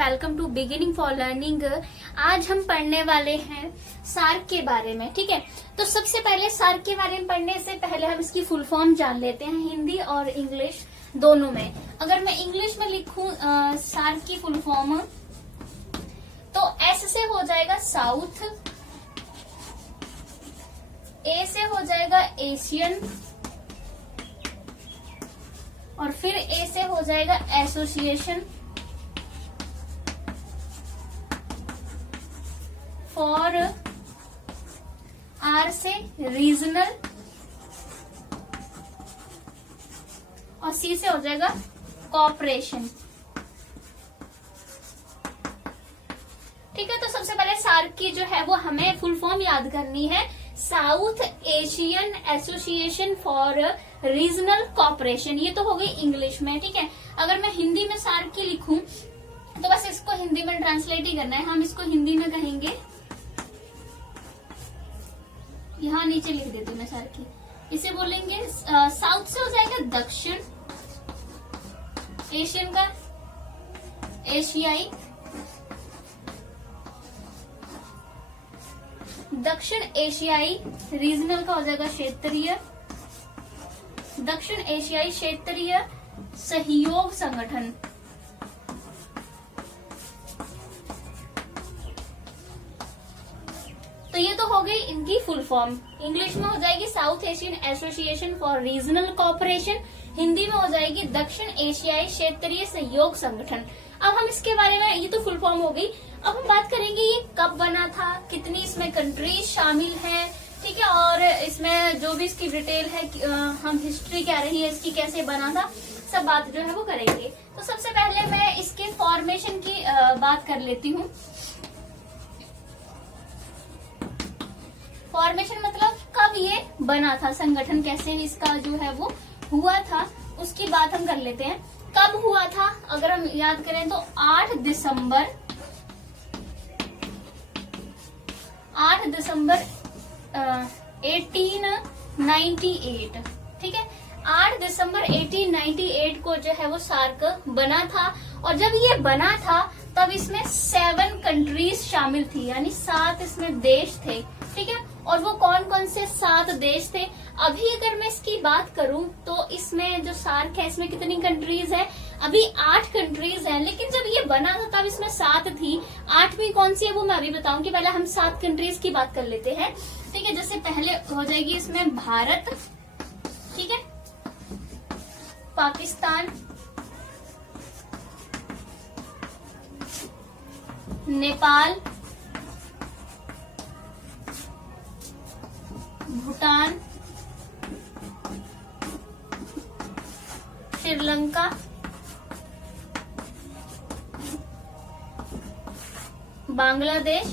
Welcome to beginning for learning. आज हम पढ़ने वाले हैं सार्क के बारे में। ठीक है, तो सबसे पहले सार्क के बारे में पढ़ने से पहले हम इसकी फुल फॉर्म जान लेते हैं, हिंदी और इंग्लिश दोनों में। अगर मैं इंग्लिश में लिखूं सार्क की फुल फॉर्म, तो एस से हो जाएगा साउथ, ए से हो जाएगा एशियन, और फिर ए से हो जाएगा एसोसिएशन, फॉर आर से रीजनल, और सी से हो जाएगा कॉपरेशन। ठीक है, तो सबसे पहले सार्क की जो है वो हमें फुल फॉर्म याद करनी है, south Asian association for regional cooperation. ये तो हो गई इंग्लिश में। ठीक है, अगर मैं हिंदी में सार्क की लिखूं तो बस इसको हिंदी में ट्रांसलेट ही करना है। हम इसको हिंदी में कहेंगे, यहाँ नीचे लिख देती हूँ मैं सार्क की। इसे बोलेंगे साउथ से हो जाएगा दक्षिण, एशियन का एशियाई, दक्षिण एशियाई रीजनल का हो जाएगा क्षेत्रीय, दक्षिण एशियाई क्षेत्रीय सहयोग संगठन। तो ये तो हो गई इनकी फुल फॉर्म। इंग्लिश में हो जाएगी south Asian association for regional cooperation, Hindi में हो जाएगी दक्षिण एशियाई क्षेत्रीय सहयोग संगठन। अब हम इसके बारे में, ये तो फुल फॉर्म हो गई। अब हम बात करेंगे ये कब बना था, कितनी इसमें कंट्रीज शामिल हैं। ठीक है, और इसमें जो भी इसकी डिटेल है, हम हिस्ट्री क्या रही है इसकी, कैसे बना था, सब बात जो है वो करेंगे। तो सबसे पहले मैं इसके फॉर्मेशन की बात कर लेती हूँ। फॉर्मेशन मतलब कब ये बना था, संगठन कैसे इसका जो है वो हुआ था, उसकी बात हम कर लेते हैं। कब हुआ था, अगर हम याद करें तो 8 दिसंबर 1898। ठीक है, 8 दिसंबर 1898 को जो है वो सार्क बना था। और जब ये बना था तब इसमें 7 कंट्रीज शामिल थी, यानी 7 इसमें देश थे। ठीक है, और वो कौन कौन से 7 देश थे, अभी अगर मैं इसकी बात करूं तो इसमें जो सार्क है इसमें कितनी कंट्रीज है, अभी 8 कंट्रीज हैं। लेकिन जब ये बना था तब इसमें 7 थी, 8वीं कौन सी है वो मैं अभी बताऊंगी। पहले हम 7 कंट्रीज की बात कर लेते हैं। ठीक है, जैसे पहले हो जाएगी इसमें भारत, ठीक है, पाकिस्तान, नेपाल, भूटान, श्रीलंका, बांग्लादेश,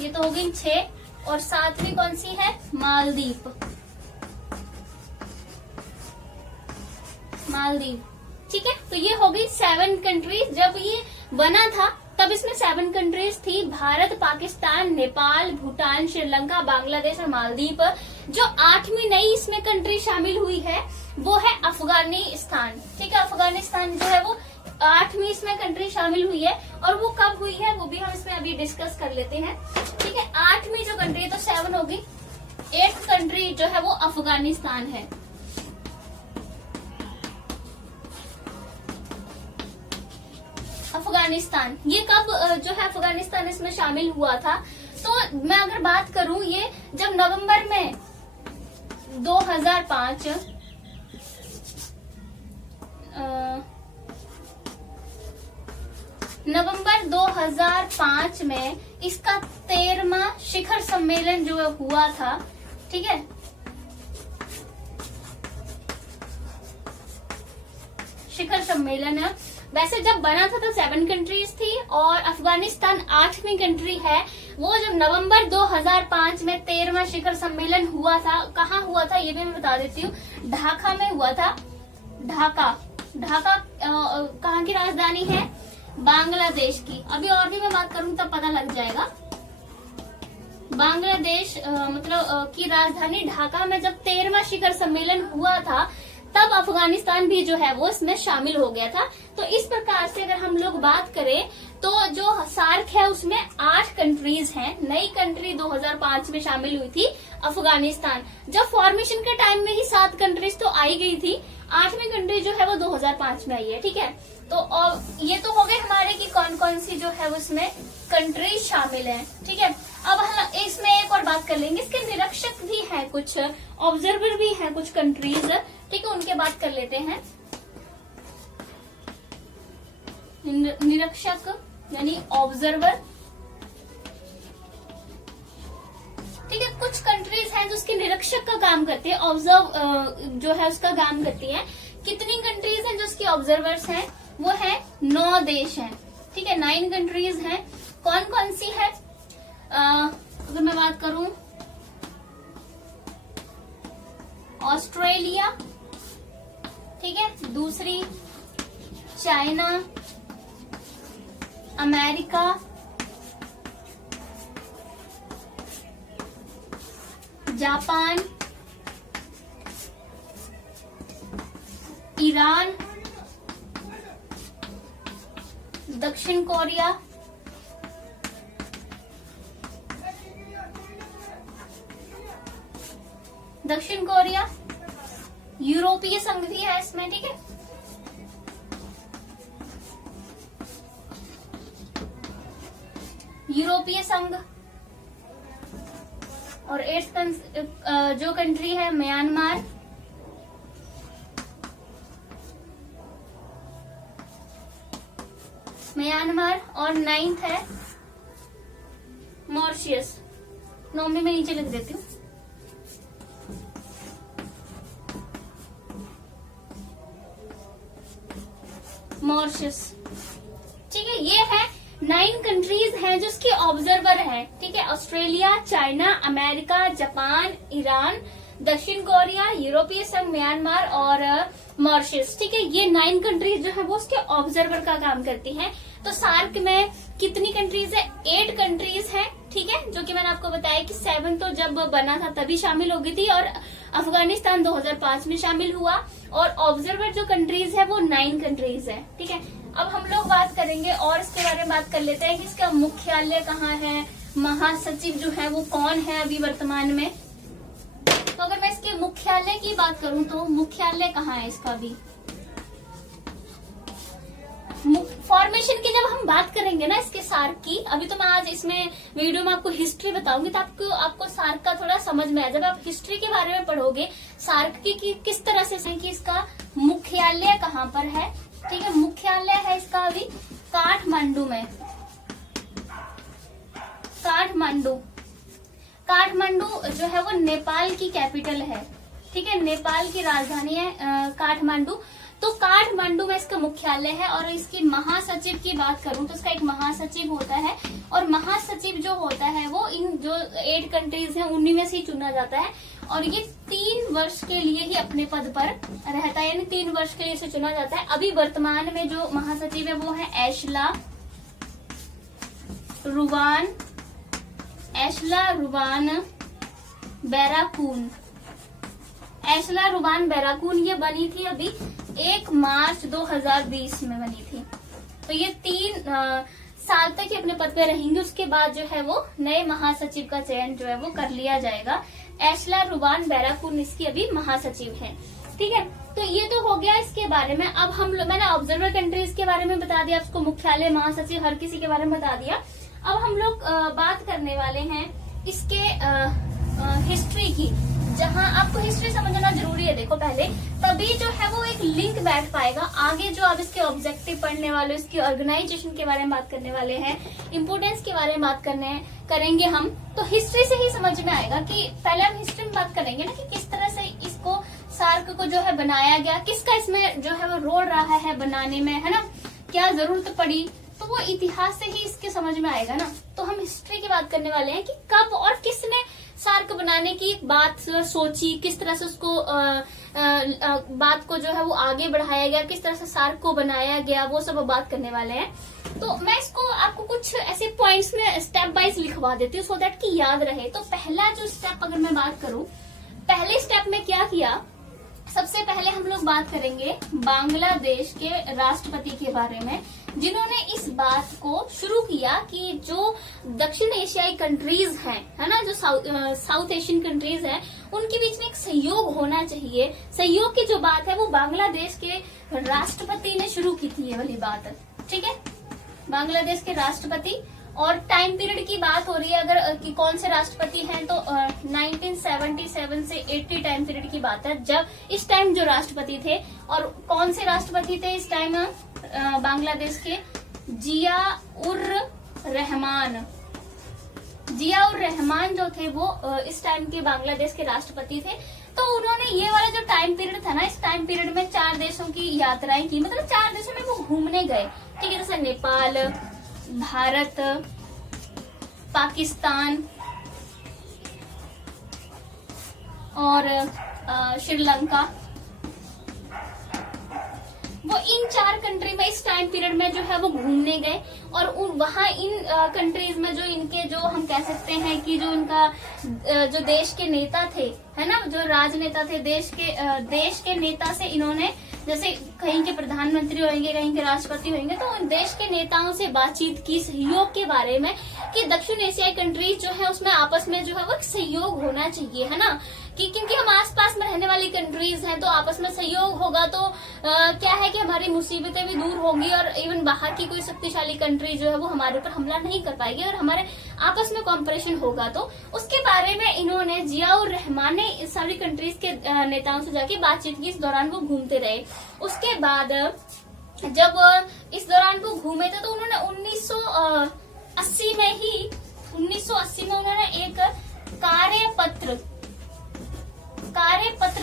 ये तो हो गई 6, और 7वीं कौन सी है, मालदीव। ठीक है, तो ये हो गई 7 कंट्रीज। जब ये बना था तब इसमें 7 कंट्रीज थी, भारत, पाकिस्तान, नेपाल, भूटान, श्रीलंका, बांग्लादेश और मालदीव। जो 8वीं नई इसमें कंट्री शामिल हुई है वो है अफगानिस्तान। ठीक है, अफगानिस्तान जो है वो 8वीं इसमें कंट्री शामिल हुई है, और वो कब हुई है वो भी हम इसमें अभी डिस्कस कर लेते हैं। ठीक है, 8वीं जो कंट्री, तो 7 होगी, 8th कंट्री जो है वो अफगानिस्तान है। अफगानिस्तान, ये कब जो है अफगानिस्तान इसमें शामिल हुआ था, तो मैं अगर बात करूं, ये जब नवंबर में 2005 नवंबर 2005 में इसका 13वां शिखर सम्मेलन जो हुआ था। ठीक है, शिखर सम्मेलन। वैसे जब बना था तो 7 कंट्रीज थी, और अफगानिस्तान 8वीं कंट्री है। वो जब नवंबर 2005 में 13वां शिखर सम्मेलन हुआ था, कहाँ हुआ था ये भी मैं बता देती हूँ, ढाका में हुआ था। ढाका कहाँ की राजधानी है, बांग्लादेश की। अभी और भी मैं बात करूँ तब पता लग जाएगा। बांग्लादेश की राजधानी ढाका में जब 13वां शिखर सम्मेलन हुआ था तब अफगानिस्तान भी जो है वो इसमें शामिल हो गया था। तो इस प्रकार से अगर हम लोग बात करें तो जो सार्क है उसमें 8 कंट्रीज हैं। नई कंट्री 2005 में शामिल हुई थी अफगानिस्तान। जब फॉर्मेशन के टाइम में ही 7 कंट्रीज तो आई गई थी, 8वीं कंट्री जो है वो 2005 में आई है। ठीक है, तो और ये तो हो गए हमारे कि कौन कौन सी जो है उसमें कंट्रीज शामिल है। ठीक है, अब हम इसमें एक और बात कर लेंगे, इसके निरीक्षक भी हैं, कुछ ऑब्जर्वर भी हैं कुछ कंट्रीज। ठीक है, उनके बात कर लेते हैं। निरीक्षक यानी ऑब्जर्वर। ठीक है, कुछ कंट्रीज हैं जो उसके निरीक्षक का काम करती है, ऑब्जर्व जो है उसका काम करती है। कितनी कंट्रीज हैं जो उसकी ऑब्जर्वर्स हैं? वो है 9 देश हैं। ठीक है, 9 कंट्रीज हैं। कौन कौन सी है? अगर मैं बात करूं, ऑस्ट्रेलिया, ठीक है, दूसरी चाइना, अमेरिका, जापान, ईरान, दक्षिण कोरिया, यूरोपीय संघ भी है इसमें। ठीक है, यूरोपीय संघ। और 8th जो कंट्री है म्यांमार, और 9th है मॉरिशस। नॉर्मली मैं नीचे लिख देती हूँ। मॉरिशस। ठीक है, ये है 9 कंट्रीज हैं जो उसके ऑब्जर्वर हैं। ठीक है, Australia, China, America, Japan, Iran, दक्षिण कोरिया, यूरोपीय संघ, म्यांमार और मॉरिशस। ठीक है, ये 9 कंट्रीज जो है वो उसके ऑब्जर्वर का काम करती हैं। तो सार्क में कितनी कंट्रीज है? 8 कंट्रीज हैं। ठीक है, जो कि मैंने आपको बताया कि 7 तो जब बना था तभी शामिल हो गई थी और अफगानिस्तान 2005 में शामिल हुआ। और ऑब्जर्वर जो कंट्रीज है वो 9 कंट्रीज है। ठीक है, अब हम लोग बात करेंगे और इसके बारे में बात कर लेते हैं कि इसका मुख्यालय कहाँ है, महासचिव जो है वो कौन है अभी वर्तमान में। तो अगर मैं इसके मुख्यालय की बात करूं तो मुख्यालय कहाँ है इसका भी? फॉर्मेशन की जब हम बात करेंगे ना इसके सार्क की, अभी तो मैं आज इसमें वीडियो में आपको हिस्ट्री बताऊंगी तो आपको सार्क का थोड़ा समझ में आया। जब आप हिस्ट्री के बारे में पढ़ोगे सार्क की किस तरह से कि इसका मुख्यालय कहाँ पर है। ठीक है, मुख्यालय है इसका अभी काठमांडू में। काठमांडू जो है वो नेपाल की कैपिटल है। ठीक है, नेपाल की राजधानी है काठमांडू। तो काठमांडू में इसका मुख्यालय है। और इसकी महासचिव की बात करूं तो इसका एक महासचिव होता है और महासचिव जो होता है वो इन जो 8 कंट्रीज हैं उन्हीं में से ही चुना जाता है। और ये 3 वर्ष के लिए ही अपने पद पर रहता है, यानी 3 वर्ष के लिए इसे चुना जाता है। अभी वर्तमान में जो महासचिव है वो है एशला रुवान बैराकून। एशला रुवान बैराकून ये बनी थी अभी 1 मार्च 2020 में बनी थी। तो ये 3 साल तक ही अपने पद पे रहेंगे। उसके बाद जो है वो नए महासचिव का चयन जो है वो कर लिया जाएगा। एशला रुवान बैराकून इसकी अभी महासचिव है। ठीक है, तो ये तो हो गया इसके बारे में। अब हम लोग, मैंने ऑब्जर्वर कंट्रीज के बारे में बता दिया, उसको मुख्यालय, महासचिव, हर किसी के बारे में बता दिया। अब हम लोग बात करने वाले हैं इसके हिस्ट्री की, जहां आपको हिस्ट्री समझना जरूरी है। देखो पहले, तभी जो है वो एक लिंक बैठ पाएगा। आगे जो आप इसके ऑब्जेक्टिव पढ़ने वाले, इसकी ऑर्गेनाइजेशन के बारे में बात करने वाले हैं, इम्पोर्टेंस के बारे में बात करेंगे हम, तो हिस्ट्री से ही समझ में आएगा कि पहले हम हिस्ट्री में बात करेंगे ना कि किस तरह से इसको सार्क को जो है बनाया गया, किसका इसमें जो है वो रोल रहा है बनाने में, है ना, क्या जरूरत पड़ी, तो वो इतिहास से ही इसके समझ में आएगा ना। तो हम हिस्ट्री की बात करने वाले हैं कि कब और किसने सार्क बनाने की बात सोची, किस तरह से उसको बात को जो है वो आगे बढ़ाया गया, किस तरह से सार्क को बनाया गया, वो सब बात करने वाले हैं। तो मैं इसको आपको कुछ ऐसे पॉइंट्स में स्टेप वाइज लिखवा देती हूँ सो दैट कि याद रहे। तो पहला जो स्टेप अगर मैं बात करूं, पहले स्टेप में क्या किया, सबसे पहले हम लोग बात करेंगे बांग्लादेश के राष्ट्रपति के बारे में, जिन्होंने इस बात को शुरू किया कि जो दक्षिण एशियाई कंट्रीज हैं, है ना, जो साउथ एशियन कंट्रीज हैं, उनके बीच में एक सहयोग होना चाहिए। सहयोग की जो बात है वो बांग्लादेश के राष्ट्रपति ने शुरू की थी, ये वाली बात, ठीक है। बांग्लादेश के राष्ट्रपति, और टाइम पीरियड की बात हो रही है अगर कि कौन से राष्ट्रपति हैं, तो 1977 से 80 टाइम पीरियड की बात है, जब इस टाइम जो राष्ट्रपति थे, और कौन से राष्ट्रपति थे इस टाइम, बांग्लादेश के जिया उर रहमान जो थे वो इस टाइम के बांग्लादेश के राष्ट्रपति थे। तो उन्होंने ये वाला जो टाइम पीरियड था ना, इस टाइम पीरियड में 4 देशों की यात्राएं की, मतलब 4 देशों में वो घूमने गए, ठीक है, जैसे नेपाल, भारत, पाकिस्तान और श्रीलंका। वो इन 4 कंट्री में इस टाइम पीरियड में जो है वो घूमने गए, और वहाँ इन कंट्रीज में जो इनके, जो हम कह सकते हैं कि जो इनका जो देश के नेता थे, है ना, जो राजनेता थे, देश के नेता से इन्होंने, जैसे कहीं के प्रधानमंत्री होंगे, कहीं के राष्ट्रपति होंगे, तो उन देश के नेताओं से बातचीत की सहयोग के बारे में कि दक्षिण एशियाई कंट्रीज जो है उसमें आपस में जो है वो सहयोग होना चाहिए, है ना, कि क्योंकि हम आसपास में रहने वाली कंट्रीज हैं, तो आपस में सहयोग होगा तो क्या है कि हमारी मुसीबतें भी दूर होंगी, और इवन बाहर की कोई शक्तिशाली कंट्री जो है वो हमारे ऊपर हमला नहीं कर पाएगी, और हमारे आपस में कॉम्परेशन होगा। तो उसके बारे में इन्होंने, जिया उर रहमान ने इस सारी कंट्रीज के नेताओं से जाके बातचीत की। इस दौरान वो घूमते रहे। उसके बाद जब इस दौरान वो घूमे थे तो उन्होंने 1980 में उन्होंने एक कार्यपत्र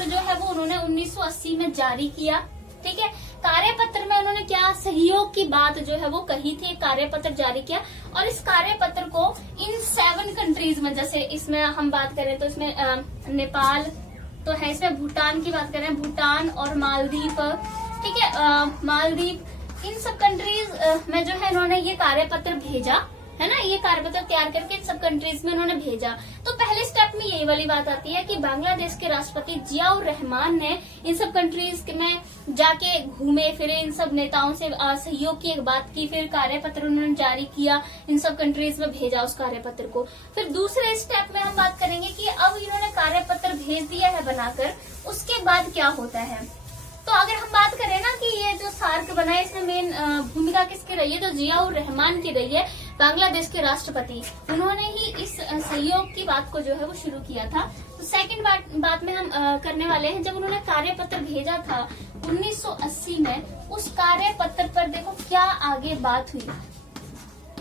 जो है वो उन्होंने 1980 में जारी किया, ठीक है। कार्यपत्र में उन्होंने क्या सहयोग की बात जो है वो कही थी, कार्यपत्र जारी किया, और इस कार्यपत्र को इन 7 कंट्रीज में, जैसे इसमें हम बात करें तो इसमें नेपाल तो है, इसमें भूटान की बात करें, भूटान और मालदीव, ठीक है, मालदीव, इन सब कंट्रीज में जो है इन्होंने ये कार्यपत्र भेजा, है ना, ये कार्यपत्र तैयार करके सब कंट्रीज में उन्होंने भेजा। तो पहले स्टेप में यही वाली बात आती है कि बांग्लादेश के राष्ट्रपति जिया उर रहमान ने इन सब कंट्रीज में जाके घूमे फिरे, इन सब नेताओं से सहयोग की एक बात की, फिर कार्यपत्र उन्होंने जारी किया, इन सब कंट्रीज में भेजा उस कार्यपत्र को। फिर दूसरे स्टेप में हम बात करेंगे कि अब इन्होंने कार्यपत्र भेज दिया है बनाकर, उसके बाद क्या होता है। तो अगर हम बात करें ना कि ये जो सार्क बना है, इसमें मेन भूमिका किसकी रही है, तो जिया उर रहमान की रही है, बांग्लादेश के राष्ट्रपति। उन्होंने ही इस सहयोग की बात को जो है वो शुरू किया था। तो सेकंड बात में हम करने वाले हैं, जब उन्होंने कार्यपत्र भेजा था 1980 में, उस कार्यपत्र पर देखो क्या आगे बात हुई,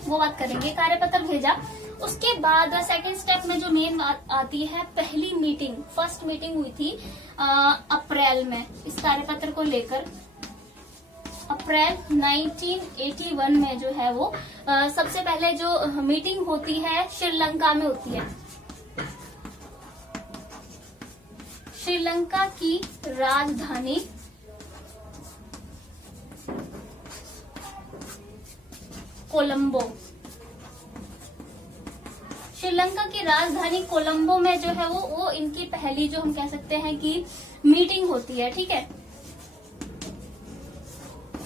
वो बात करेंगे। कार्यपत्र भेजा, उसके बाद सेकंड स्टेप में जो मेन बात आती है, पहली मीटिंग, फर्स्ट मीटिंग हुई थी अप्रैल में इस कार्यपत्र को लेकर। अप्रैल 1981 में जो है वो सबसे पहले जो मीटिंग होती है श्रीलंका में होती है। श्रीलंका की राजधानी कोलंबो, श्रीलंका की राजधानी कोलंबो में जो है वो इनकी पहली जो हम कह सकते हैं कि मीटिंग होती है, ठीक है,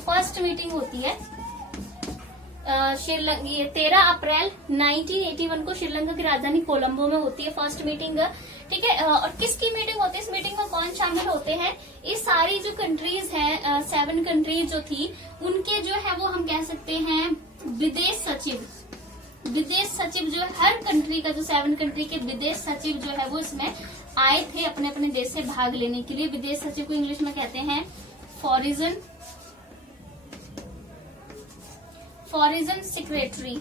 फर्स्ट मीटिंग होती है। ये 13 अप्रैल 1981 को श्रीलंका की राजधानी कोलंबो में होती है फर्स्ट मीटिंग, ठीक है। और किसकी मीटिंग होती है, इस मीटिंग में कौन शामिल होते हैं, ये सारी जो कंट्रीज हैं, 7 कंट्रीज जो थी, उनके जो है वो हम कह सकते हैं विदेश सचिव जो हर कंट्री का, जो 7 कंट्री के विदेश सचिव जो है वो इसमें आए थे अपने अपने देश से भाग लेने के लिए। विदेश सचिव को इंग्लिश में कहते हैं फॉरेन सेक्रेटरी।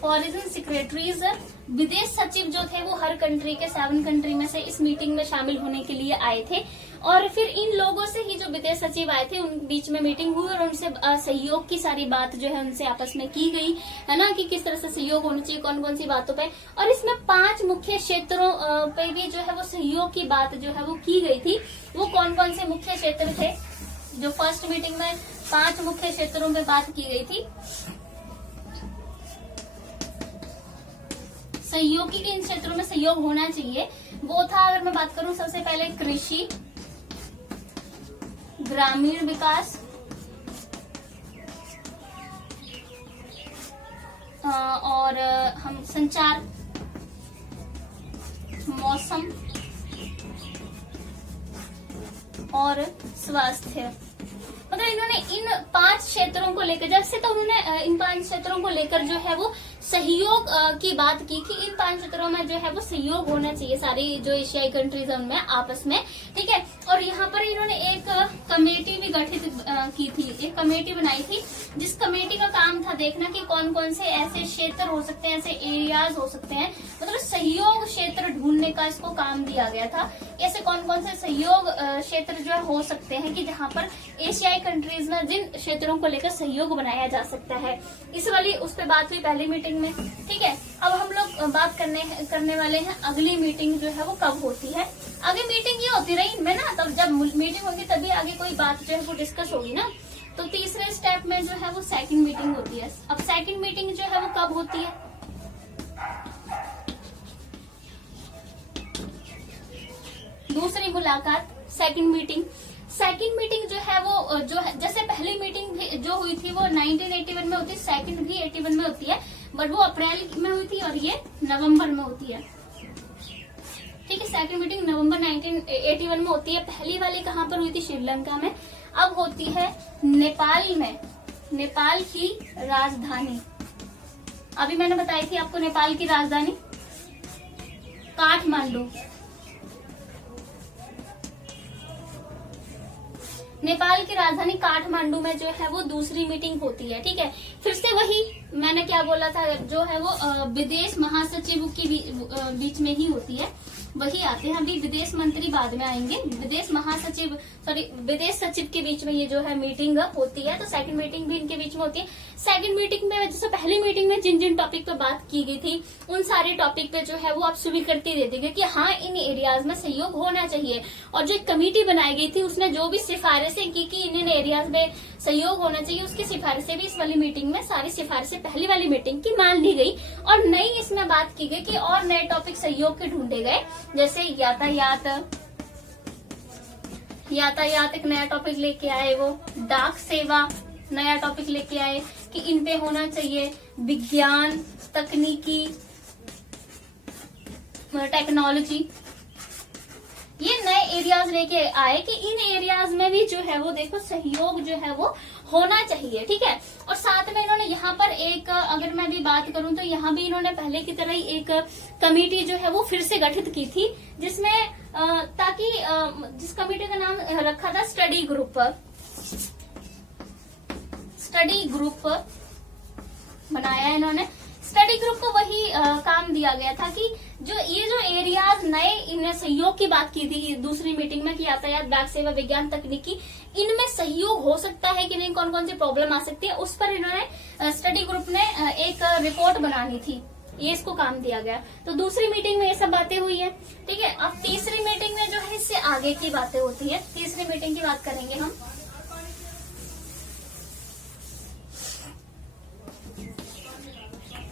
फॉरेन सेक्रेटरीज, विदेश सचिव जो थे वो हर कंट्री के 7 कंट्री में से इस मीटिंग में शामिल होने के लिए आए थे। और फिर इन लोगों से ही जो विदेश सचिव आए थे, उन बीच में मीटिंग हुई और उनसे सहयोग की सारी बात जो है उनसे आपस में की गई, है ना, कि किस तरह से सहयोग होना चाहिए, कौन कौन सी बातों पे। और इसमें 5 मुख्य क्षेत्रों पे भी जो है वो सहयोग की बात जो है वो की गई थी। वो कौन कौन से मुख्य क्षेत्र थे, जो फर्स्ट मीटिंग में 5 मुख्य क्षेत्रों में बात की गई थी। सहयोग की इन क्षेत्रों में सहयोग होना चाहिए वो था, अगर मैं बात करूं सबसे पहले कृषि, ग्रामीण विकास, और हम संचार, मौसम और स्वास्थ्य। मतलब इन्होंने इन 5 क्षेत्रों को लेकर, जब से तो उन्होंने इन 5 क्षेत्रों को लेकर जो है वो सहयोग की बात की कि इन 5 क्षेत्रों में जो है वो सहयोग होना चाहिए सारी जो एशियाई कंट्रीज है उनमें आपस में, ठीक है। और यहाँ पर इन्होंने एक कमेटी भी गठित की थी, एक कमेटी बनाई थी जिस कमेटी का काम था देखना कि कौन कौन से ऐसे क्षेत्र हो सकते हैं, ऐसे एरियाज हो सकते हैं, मतलब सहयोग क्षेत्र ढूंढने का इसको काम दिया गया था। ऐसे कौन कौन से सहयोग क्षेत्र जो हो सकते हैं कि जहाँ पर एशियाई कंट्रीज में जिन क्षेत्रों को लेकर सहयोग बनाया जा सकता है, इस वाली उस पर बात हुई पहली मीटिंग में, ठीक है। अब हम लोग बात करने वाले हैं अगली मीटिंग जो है वो कब होती है। आगे मीटिंग ये होती रही इनमें ना, तब जब मीटिंग होगी तभी आगे कोई बात जो है वो डिस्कस होगी ना। तो तीसरे स्टेप में जो है वो सेकंड मीटिंग होती है। अब सेकंड मीटिंग जो है वो कब होती है, दूसरी मुलाकात, सेकंड मीटिंग। सेकंड मीटिंग जो है वो जैसे पहली मीटिंग जो हुई थी वो 1981 में होती है, सेकंड भी 81 में होती है, बट वो अप्रैल में हुई थी और ये नवंबर में होती है, ठीक है। सेकंड मीटिंग नवंबर 1981 में होती है। पहली वाली कहाँ पर हुई थी, श्रीलंका में। अब होती है नेपाल में, नेपाल की राजधानी। अभी मैंने बताई थी आपको नेपाल की राजधानी काठमांडू। नेपाल की राजधानी काठमांडू में जो है वो दूसरी मीटिंग होती है, ठीक है। फिर से वही मैंने क्या बोला था, जो है वो विदेश महासचिव की बीच में ही होती है, वही आते हैं। अभी विदेश मंत्री बाद में आएंगे, विदेश महासचिव विदेश सचिव के बीच में ये जो है मीटिंग होती है। तो सेकंड मीटिंग भी इनके बीच में होती है। सेकंड मीटिंग में जैसे पहली मीटिंग में जिन जिन टॉपिक पे बात की गई थी उन सारे टॉपिक पे जो है वो आप स्वीकृति दे देंगे कि हाँ इन एरियाज में सहयोग होना चाहिए। और जो कमेटी बनाई गई थी उसने जो भी सिफारिशें की कि इन एरियाज में सहयोग होना चाहिए, उसकी सिफारिशें भी इस वाली मीटिंग में, सारी सिफारिशें पहली वाली मीटिंग की मान ली गई। और नई इसमें बात की गई कि और नए टॉपिक सहयोग के ढूंढे गए, जैसे यातायात एक नया टॉपिक लेके आए, वो डाक सेवा नया टॉपिक लेके आए कि इन पे होना चाहिए, विज्ञान, तकनीकी, टेक्नोलॉजी, ये नए एरियाज लेके आए कि इन एरियाज में भी जो है वो देखो सहयोग जो है वो होना चाहिए, ठीक है। और साथ में इन्होंने यहाँ पर एक, अगर मैं भी बात करूं तो यहाँ भी इन्होंने पहले की तरह ही एक कमेटी जो है वो फिर से गठित की थी, जिसमें ताकि जिस कमेटी का नाम रखा था स्टडी ग्रुप बनाया इन्होंने। स्टडी ग्रुप को वही काम दिया गया था कि जो एरियाज नए इनमें सहयोग की बात की थी दूसरी मीटिंग में कि यातायात, डाक सेवा, विज्ञान, तकनीकी, इनमें सहयोग हो सकता है कि नहीं, कौन कौन सी प्रॉब्लम आ सकती है, उस पर इन्होंने स्टडी ग्रुप ने एक रिपोर्ट बनानी थी, ये इसको काम दिया गया। तो दूसरी मीटिंग में ये सब बातें हुई है, ठीक है। अब तीसरी मीटिंग में जो है इससे आगे की बातें होती है, तीसरी मीटिंग की बात करेंगे हम।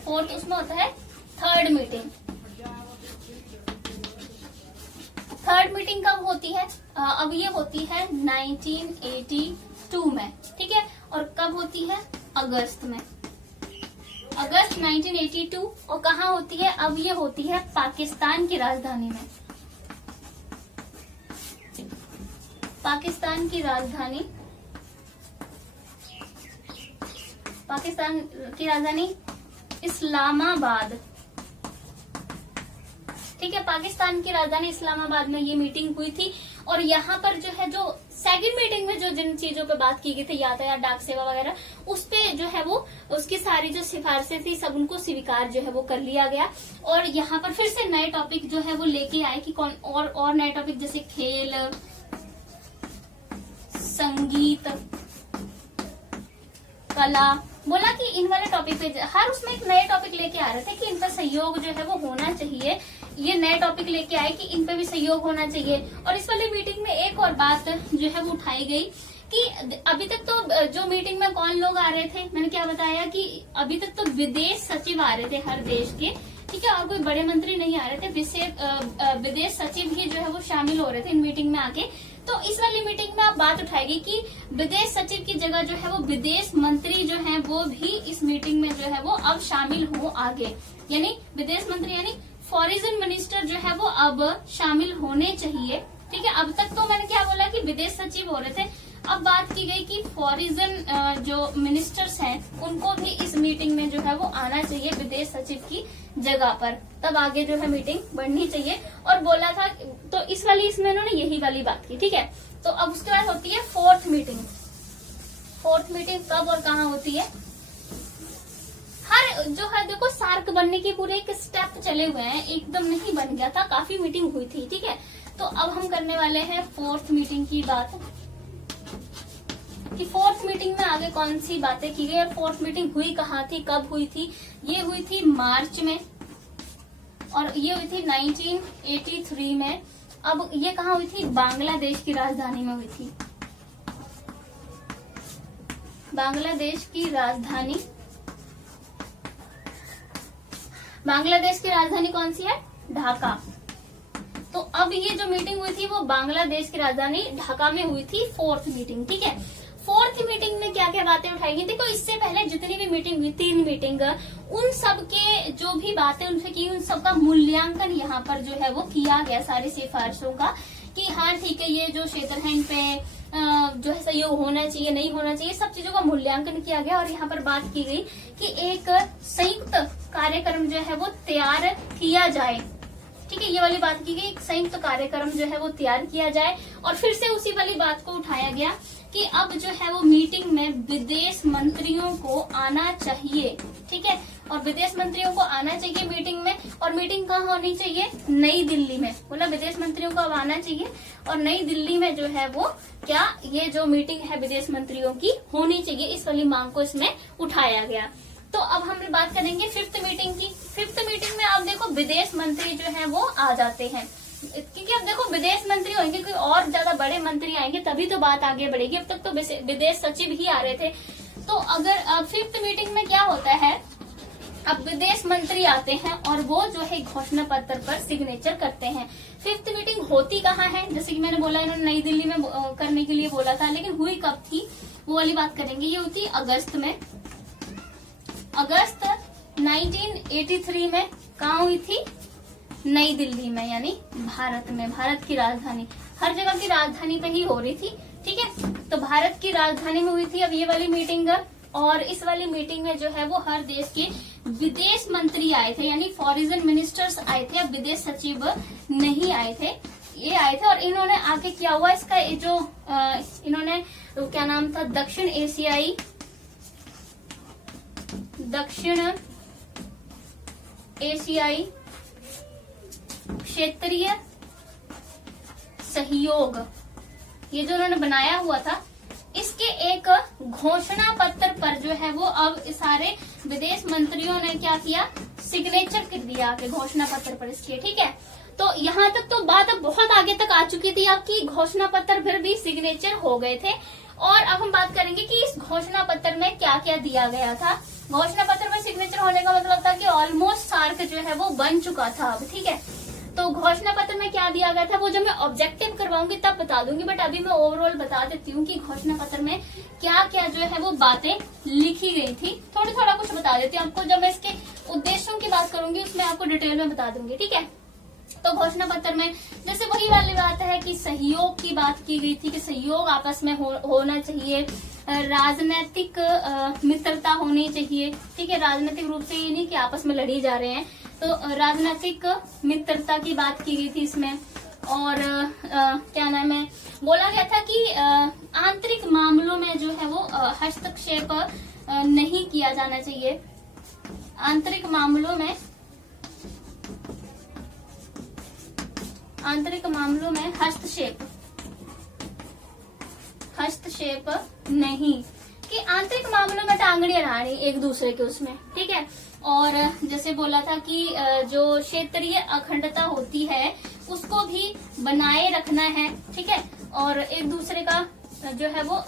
फोर्थ उसमें होता है थर्ड मीटिंग। थर्ड मीटिंग कब होती है, अब ये होती है 1982 में, ठीक है। और कब होती है, अगस्त में, अगस्त 1982। और कहाँ होती है, अब ये होती है पाकिस्तान की राजधानी में, पाकिस्तान की राजधानी इस्लामाबाद, ठीक है। पाकिस्तान की राजधानी इस्लामाबाद में ये मीटिंग हुई थी। और यहाँ पर जो है जो सेकंड मीटिंग में जो जिन चीजों पे बात की गई थी, यातायात, डाक सेवा वगैरह, उस पे जो है वो उसकी सारी जो सिफारिशें थी सब उनको स्वीकार जो है वो कर लिया गया। और यहाँ पर फिर से नए टॉपिक जो है वो लेके आए कि कौन और नए टॉपिक जैसे खेल, संगीत, कला, बोला कि इन वाले टॉपिक पे हर उसमें एक नए टॉपिक लेके आ रहे थे कि इन पर सहयोग जो है वो होना चाहिए। ये नए टॉपिक लेके आए कि इन पे भी सहयोग होना चाहिए। और इस वाली मीटिंग में एक और बात जो है वो उठाई गई कि अभी तक तो जो मीटिंग में कौन लोग आ रहे थे, मैंने क्या बताया कि अभी तक तो विदेश सचिव आ रहे थे हर देश के, ठीक है, और कोई बड़े मंत्री नहीं आ रहे थे, विदेश सचिव ही जो है वो शामिल हो रहे थे इन मीटिंग में आके। तो इस वाली मीटिंग में आप बात उठाएगी कि विदेश सचिव की जगह जो है वो विदेश मंत्री जो है वो भी इस मीटिंग में जो है वो अब शामिल हो आगे, यानी विदेश मंत्री यानी फॉरेन मिनिस्टर जो है वो अब शामिल होने चाहिए। ठीक है, अब तक तो मैंने क्या बोला कि विदेश सचिव हो रहे थे, अब बात की गई कि फॉरेन जो मिनिस्टर्स हैं उनको भी इस मीटिंग में जो है वो आना चाहिए विदेश सचिव की जगह पर, तब आगे जो है मीटिंग बढ़नी चाहिए। और बोला था तो इस वाली इसमें इन्होंने यही वाली बात की। ठीक है, तो अब उसके बाद होती है फोर्थ मीटिंग। फोर्थ मीटिंग कब और कहाँ होती है? हर जो है देखो सार्क बनने के पूरे एक स्टेप चले हुए हैं, एकदम नहीं बन गया था, काफी मीटिंग हुई थी। ठीक है, तो अब हम करने वाले हैं फोर्थ मीटिंग की बात कि फोर्थ मीटिंग में आगे कौन सी बातें की गई और फोर्थ मीटिंग हुई कहाँ थी, कब हुई थी? ये हुई थी मार्च में और ये हुई थी 1983 में। अब ये कहाँ हुई थी? बांग्लादेश की राजधानी में हुई थी। बांग्लादेश की राजधानी कौन सी है? ढाका। तो अब ये जो मीटिंग हुई थी वो बांग्लादेश की राजधानी ढाका में हुई थी, फोर्थ मीटिंग। ठीक है, फोर्थ मीटिंग में क्या क्या बातें उठाई? देखो इससे पहले जितनी भी मीटिंग हुई, 3 मीटिंग, उन सब के जो भी बातें उनसे की, उन सबका मूल्यांकन यहाँ पर जो है वो किया गया, सारी सिफारिशों का, कि हाँ ठीक है ये जो क्षेत्र है इन पे जो है सहयोग होना चाहिए, नहीं होना चाहिए, सब चीजों का मूल्यांकन किया गया। और यहाँ पर बात की गई कि एक संयुक्त कार्यक्रम जो है वो तैयार किया जाए। ठीक है, ये वाली बात की गई, एक संयुक्त कार्यक्रम जो है वो तैयार किया जाए। और फिर से उसी वाली बात को उठाया गया कि अब जो है वो मीटिंग में विदेश मंत्रियों को आना चाहिए। ठीक है, और विदेश मंत्रियों को आना चाहिए मीटिंग में, और मीटिंग कहाँ होनी चाहिए? नई दिल्ली में। बोला विदेश मंत्रियों को अब आना चाहिए और नई दिल्ली में जो है वो क्या ये जो मीटिंग है विदेश मंत्रियों की होनी चाहिए, इस वाली मांग को इसमें उठाया गया। तो अब हम बात करेंगे फिफ्थ मीटिंग की। फिफ्थ मीटिंग में अब देखो विदेश मंत्री जो है वो आ जाते हैं, क्योंकि अब देखो विदेश मंत्री होंगे, कोई और ज्यादा बड़े मंत्री आएंगे तभी तो बात आगे बढ़ेगी। अब तक तो विदेश सचिव ही आ रहे थे। तो अगर अब फिफ्थ मीटिंग में क्या होता है, अब विदेश मंत्री आते हैं और वो जो है घोषणा पत्र पर सिग्नेचर करते हैं। फिफ्थ मीटिंग होती कहाँ है? जैसे कि मैंने बोला इन्होंने नई दिल्ली में करने के लिए बोला था, लेकिन हुई कब थी वो वाली बात करेंगे। ये हुई थी अगस्त में, अगस्त 1983 में। कहाँ हुई थी? नई दिल्ली में, यानी भारत में, भारत की राजधानी। हर जगह की राजधानी पे ही हो रही थी। ठीक है, तो भारत की राजधानी में हुई थी अब ये वाली मीटिंग। और इस वाली मीटिंग में जो है वो हर देश के विदेश मंत्री आए थे, यानी फॉरेन मिनिस्टर्स आए थे, अब विदेश सचिव नहीं आए थे, ये आए थे। और इन्होंने आगे क्या हुआ इसका ये जो इन्होंने क्या नाम था, दक्षिण एशियाई क्षेत्रीय सहयोग, ये जो उन्होंने बनाया हुआ था, इसके एक घोषणा पत्र पर जो है वो अब सारे विदेश मंत्रियों ने क्या किया? सिग्नेचर कर दिया के घोषणा पत्र पर इसके। ठीक है, तो यहाँ तक तो बात अब बहुत आगे तक आ चुकी थी आपकी, घोषणा पत्र फिर भी सिग्नेचर हो गए थे। और अब हम बात करेंगे कि इस घोषणा पत्र में क्या क्या दिया गया था। घोषणा पत्र में सिग्नेचर होने का मतलब था कि ऑलमोस्ट सार्क जो है वो बन चुका था अब। ठीक है, तो घोषणा पत्र में क्या दिया गया था वो जब मैं ऑब्जेक्टिव करवाऊंगी तब बता दूंगी, बट अभी मैं ओवरऑल बता देती हूँ कि घोषणा पत्र में क्या क्या जो है वो बातें लिखी गई थी। थोड़ा कुछ बता देती हूँ आपको, जब मैं इसके उद्देश्यों की बात करूंगी उसमें आपको डिटेल में बता दूंगी। ठीक है, तो घोषणा पत्र में जैसे वही वाली बात है कि सहयोग की बात की गई थी कि सहयोग आपस में होना चाहिए, राजनीतिक मित्रता होनी चाहिए। ठीक है, राजनीतिक रूप से ये नहीं कि आपस में लड़ी जा रहे हैं, तो राजनीतिक मित्रता की बात की गई थी इसमें। और क्या नाम है, बोला गया था कि आंतरिक मामलों में जो है वो हस्तक्षेप नहीं किया जाना चाहिए। आंतरिक मामलों में हस्तक्षेप नहीं, कि आंतरिक मामलों में टांगड़ी अड़ानी एक दूसरे के उसमें। ठीक है, और जैसे बोला था कि जो क्षेत्रीय अखंडता होती है उसको भी बनाए रखना है। ठीक है, और एक दूसरे का जो है वो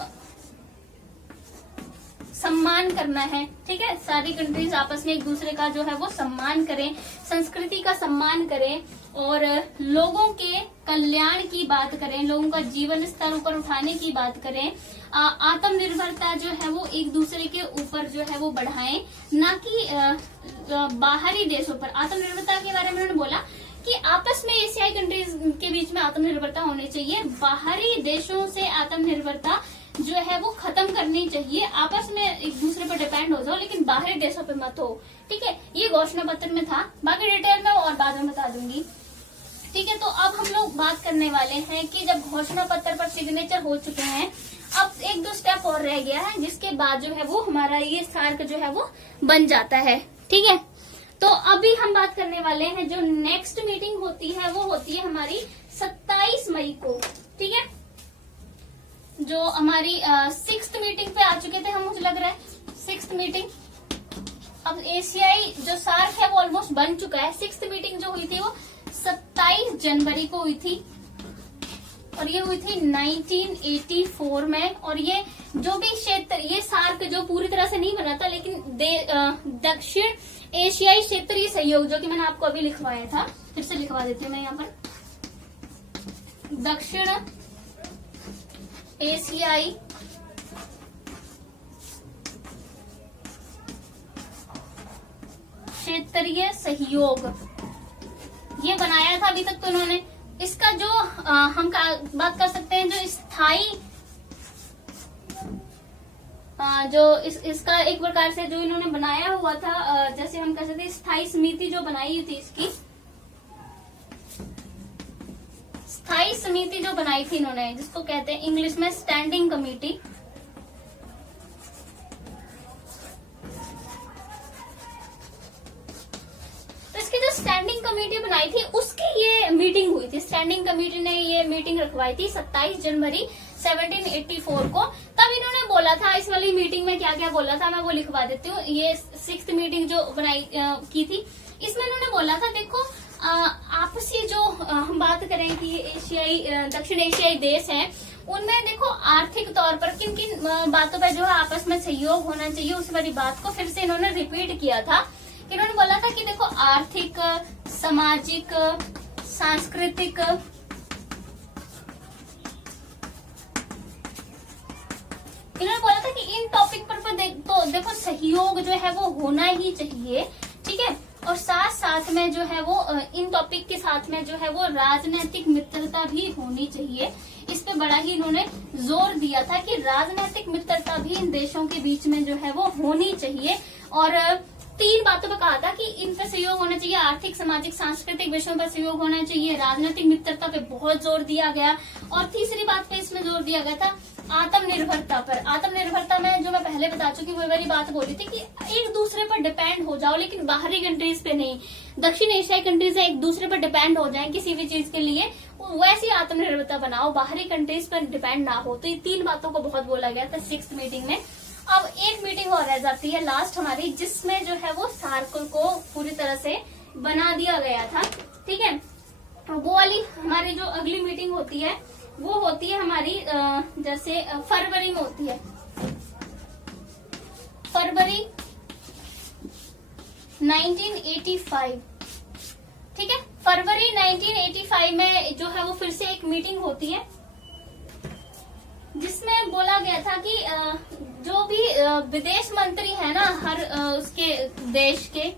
सम्मान करना है, ठीक है। सारी कंट्रीज आपस में एक दूसरे का जो है वो सम्मान करें, संस्कृति का सम्मान करें और लोगों के कल्याण की बात करें, लोगों का जीवन स्तर ऊपर उठाने की बात करें। आत्मनिर्भरता जो है वो एक दूसरे के ऊपर जो है वो बढ़ाएं, ना कि बाहरी देशों पर। आत्मनिर्भरता के बारे में उन्होंने बोला कि आपस में एशियाई कंट्रीज के बीच में आत्मनिर्भरता होनी चाहिए, बाहरी देशों से आत्मनिर्भरता जो है वो खत्म करनी चाहिए। आपस में एक दूसरे पर डिपेंड हो जाओ, लेकिन बाहरी देशों पे मत हो, ठीक है। ये घोषणा पत्र में था, बाकी डिटेल में और बाद में बता दूंगी, ठीक है। तो अब हम लोग बात करने वाले हैं कि जब घोषणा पत्र पर सिग्नेचर हो चुके हैं, अब एक दो स्टेप और रह गया है, जिसके बाद जो है वो हमारा ये सार्क जो है वो बन जाता है, ठीक है। तो अभी हम बात करने वाले हैं, जो नेक्स्ट मीटिंग होती है वो होती है हमारी 27 मई को, ठीक है। जो हमारी 6th मीटिंग पे आ चुके थे हम, मुझे लग रहा है 6th मीटिंग। अब एशियाई जो सार्क है वो ऑलमोस्ट बन चुका है। 6th मीटिंग जो हुई थी वो 27 जनवरी को हुई थी और ये हुई थी 1984 में। और ये जो भी क्षेत्र, ये सार्क जो पूरी तरह से नहीं बना था, लेकिन दक्षिण एशियाई क्षेत्रीय सहयोग, जो कि मैंने आपको अभी लिखवाया था, फिर से लिखवा देती हूँ मैं यहाँ पर, दक्षिण एशियाई क्षेत्रीय सहयोग, ये बनाया था अभी तक तो इन्होंने। इसका जो हम बात कर सकते हैं, जो स्थायी जो इसका एक प्रकार से जो इन्होंने बनाया हुआ था, जैसे हम कह सकते हैं स्थायी समिति जो बनाई हुई थी, इसकी स्थायी समिति जो बनाई थी इन्होंने, जिसको कहते हैं इंग्लिश में स्टैंडिंग कमेटी। तो इसकी जो स्टैंडिंग कमेटी बनाई थी उसकी ये मीटिंग हुई थी। स्टैंडिंग कमेटी ने ये मीटिंग रखवाई थी 27 जनवरी 1784 को। तब इन्होंने बोला था, इस वाली मीटिंग में क्या क्या बोला था मैं वो लिखवा देती हूँ। ये 6th मीटिंग जो बनाई की थी, इसमें इन्होंने बोला था, देखो आपसी जो हम बात करें कि एशियाई दक्षिण एशियाई देश हैं, उनमें देखो आर्थिक तौर पर किन किन बातों पर जो है आपस में सहयोग होना चाहिए, उस वाली बात को फिर से इन्होंने रिपीट किया था। इन्होंने बोला था कि देखो आर्थिक, सामाजिक, सांस्कृतिक, इन्होंने बोला था कि इन टॉपिक पर तो देखो सहयोग जो है वो होना ही चाहिए, ठीक है। और साथ साथ में जो है वो इन टॉपिक के साथ में जो है वो राजनीतिक मित्रता भी होनी चाहिए। इस पे बड़ा ही इन्होंने जोर दिया था कि राजनीतिक मित्रता भी इन देशों के बीच में जो है वो होनी चाहिए। और 3 बातों पर कहा था कि इन पर सहयोग होना चाहिए, आर्थिक, सामाजिक, सांस्कृतिक विषयों पर सहयोग होना चाहिए, राजनीतिक मित्रता पे बहुत जोर दिया गया। और तीसरी बात पे इसमें जोर दिया गया था आत्मनिर्भरता पर। आत्मनिर्भरता में जो मैं पहले बता चुकी वो वाली बात बोली थी कि एक दूसरे पर डिपेंड हो जाओ, लेकिन बाहरी कंट्रीज पे नहीं। दक्षिण एशियाई कंट्रीज एक दूसरे पर डिपेंड हो जाए किसी भी चीज के लिए, वैसी आत्मनिर्भरता बनाओ, बाहरी कंट्रीज पर डिपेंड ना हो। तो ये 3 बातों को बहुत बोला गया था 6th मीटिंग में। अब एक मीटिंग और रह जाती है लास्ट हमारी, जिसमें जो है वो सार्क को पूरी तरह से बना दिया गया था, ठीक है। वो वाली हमारी जो अगली मीटिंग होती है वो होती है हमारी जैसे फरवरी में होती है, फरवरी 1985, ठीक है। फरवरी 1985 में जो है वो फिर से एक मीटिंग होती है, जिसमें बोला गया था कि जो भी विदेश मंत्री है ना हर उसके देश के,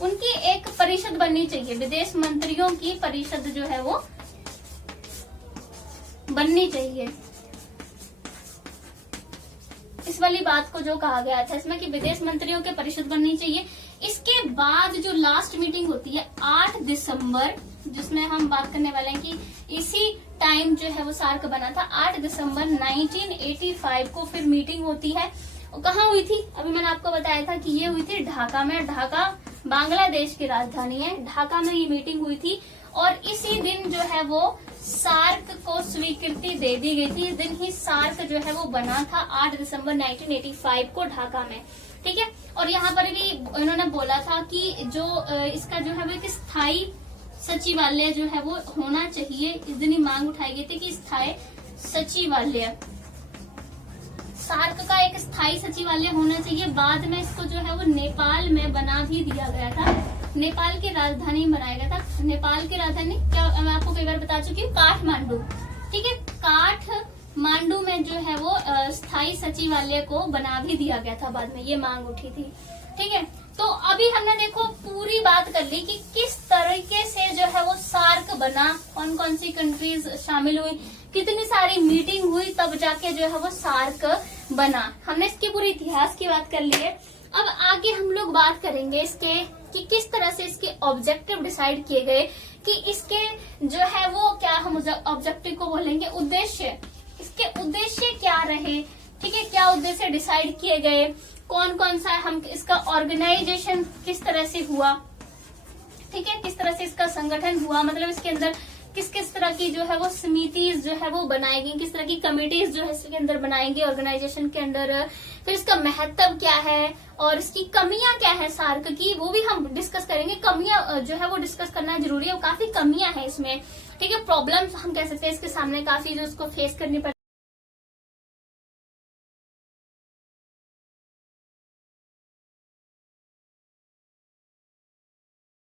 उनकी एक परिषद बननी चाहिए। विदेश मंत्रियों की परिषद जो है वो बननी चाहिए। इस वाली बात को जो कहा गया था इसमें कि विदेश मंत्रियों के परिषद बननी चाहिए। इसके बाद जो लास्ट मीटिंग होती है 8 दिसंबर, जिसमें हम बात करने वाले हैं कि इसी टाइम जो है वो सार्क बना था। 8 दिसंबर 1985 को फिर मीटिंग होती है। कहाँ हुई थी? अभी मैंने आपको बताया था कि ये हुई थी ढाका में। ढाका बांग्लादेश की राजधानी है। ढाका में ये मीटिंग हुई थी और इसी दिन जो है वो सार्क को स्वीकृति दे दी गई थी। इस दिन ही सार्क जो है वो बना था 8 दिसंबर 1985 को ढाका में, ठीक है। और यहाँ पर भी इन्होंने बोला था कि जो इसका जो है वो एक स्थायी सचिवालय जो है वो होना चाहिए। इस दिन ही मांग उठाई गई थी कि स्थायी सार्क का एक स्थायी सचिवालय होना चाहिए। बाद में इसको जो है वो नेपाल में बना भी दिया गया था, नेपाल की राजधानी बनाया गया था। नेपाल की राजधानी क्या मैं आपको कई बार बता चुकी हूँ, काठमांडू। ठीक है, काठमांडू में जो है वो स्थायी सचिवालय को बना भी दिया गया था, बाद में ये मांग उठी थी। ठीक है, तो अभी हमने देखो पूरी बात कर ली कि किस तरीके से जो है वो सार्क बना, कौन कौन सी कंट्रीज शामिल हुई, कितनी सारी मीटिंग हुई, तब जाके जो है वो सार्क बना। हमने इसके पूरे इतिहास की बात कर ली है। अब आगे हम लोग बात करेंगे इसके कि किस तरह से इसके ऑब्जेक्टिव डिसाइड किए गए, कि इसके जो है वो क्या हम ऑब्जेक्टिव को बोलेंगे उद्देश्य, इसके उद्देश्य क्या रहे। ठीक है, क्या उद्देश्य डिसाइड किए गए, कौन कौन सा हम इसका ऑर्गेनाइजेशन किस तरह से हुआ। ठीक है, किस तरह से इसका संगठन हुआ, मतलब इसके अंदर किस किस तरह की जो है वो समितिज जो है वो बनाएगी, किस तरह की कमिटीज जो है इसके अंदर बनाएंगे ऑर्गेनाइजेशन के अंदर। फिर इसका महत्व क्या है और इसकी कमियां क्या है सार्क की, वो भी हम डिस्कस करेंगे। कमियां जो है वो डिस्कस करना जरूरी है, काफी कमियां हैं इसमें। ठीक है, प्रॉब्लम्स हम कह सकते हैं इसके सामने काफी जो इसको फेस करनी पड़ती